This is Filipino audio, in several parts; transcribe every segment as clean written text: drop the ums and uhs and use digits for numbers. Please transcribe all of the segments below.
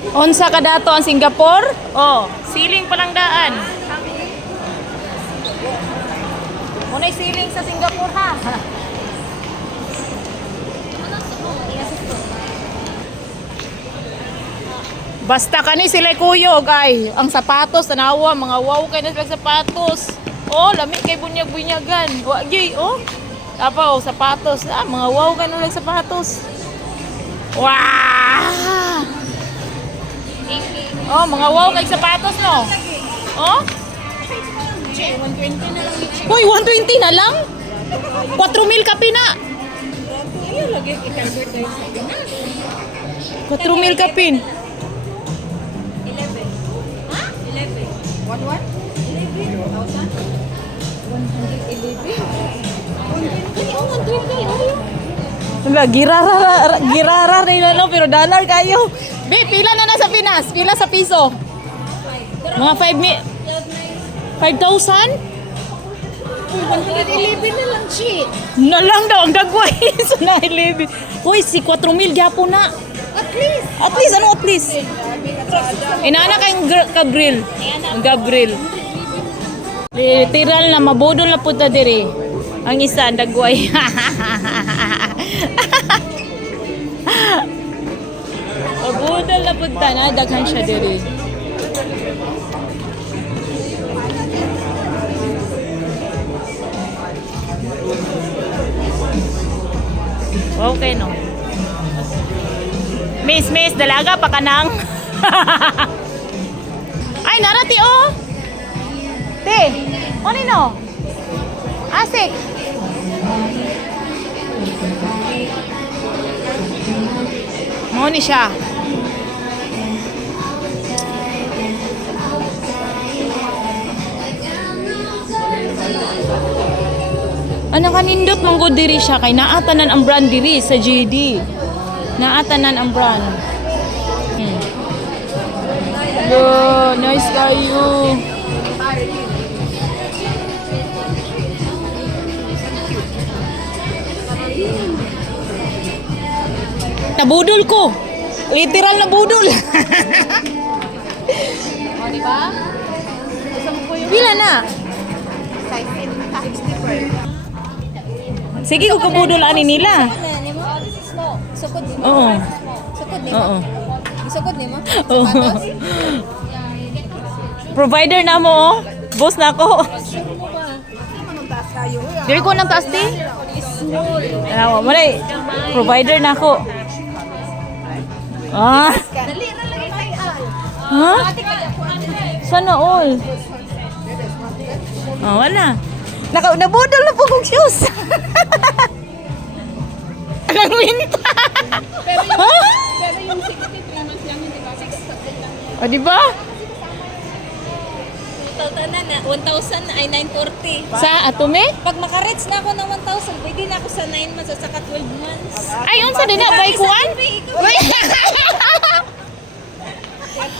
Unsa ka dato ang Singapore? Oh, siling palang daan. Muna'y siling sa Singapore ha. Basta kani sila kuyog ay ang sapatos tanawa mga wow kay na sila sapatos. Oh, lami kay bunyag-bunyagan. Wa gyud oh. Apa oh sapatos mga wow kay na sapatos. Wow! Oh, mga wow kay sapatos no. Oh? 120 na lang yung Hoy, 120 na lang? 4,000 ka pina. Ayaw lagi i-convert tayo sa gana. 4,000 ka pin. 11. Ha? 11. 11? 11,000? 111? Wala, girara rin na no, pero dollar kayo. Be, pila na sa Pinas? Pila sa piso? Mga 5,000? 111 na lang, shit. Na lang daw, ang dagway. So na 11. Uy, si 4,000 gyapo na. At least. At least, ano at least? Inaana kayong Gabriel. Gabriel. Literal na, mabudol na punta diri. Ang isa, ang dagway. Mabudol na punta na, daghan siya diri. Okay, no? Miss, dalaga pa ka nang. Ay, narati, oh! Te, ano no? Asik. Mo ni siya. Ano kanindot manggod diri siya kay naatanan ang brand diri sa JD. Naatanan ang brand. Oh, nice kayo. Nabudol ko. Literal na budol. O, di ba? Gusto mo po yung Pila na? size 64. Sige ko kabudol ani nila. This is no. Sukod ni mo. Oo. Sukod ni mo. Oo. Sukod ni mo. Oo. Sapatos. Provider na mo, oh. Boss na ako. Diri ko nang taas di. Ano mo na provider na ako. Ah. Dali na lang kay al. Ha? Sana all. Oh, wala. Nabudol na po kong shoes. Anong winta? Pero yung 63 months lang yun, di ba? 6 O, diba? total na 1,000 ay 940. Sa Atome? Pag maka-reach na ako ng 1,000, pwede na ako sa 9 months at saka 12 months. Ay, unsa din na? Bay kuan?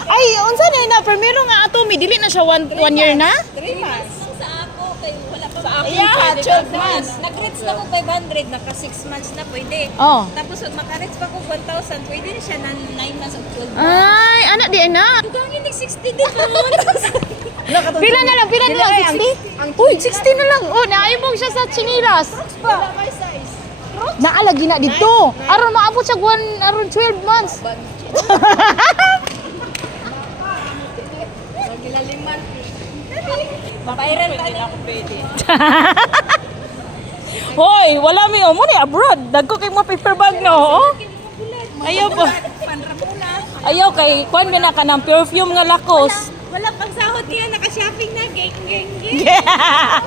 Ay, unsa din na? Primero nga Atome, dili na siya one year na? 3 months. Sa ako, kay wala pa sa ako. Yeah, 12 months. Nag-reach na ako 500, naka 6 months na pwede. Oh. Tapos pag maka-reach pa ako 1,000, pwede na siya na 9 months at 12 months. Ay, anak di anak. Hanggang hindi 60 din pa 1,000. Pila na lang, 60? Uy, 60 na lang. Oh, naayong siya sa chinilas. Wala may size. Naalagi na dito. Aron maabot siya aron 12 months. Gilaliman. Viral ka na. Hoy, wala mi mo ni abroad. Dagko kay mo paper bag no. Oh. Ayaw po. Ayaw kay kuan na ka ng perfume nga lakos. Wala pang sahod niya, naka-shopping na. Geng, geng, geng. Yeah.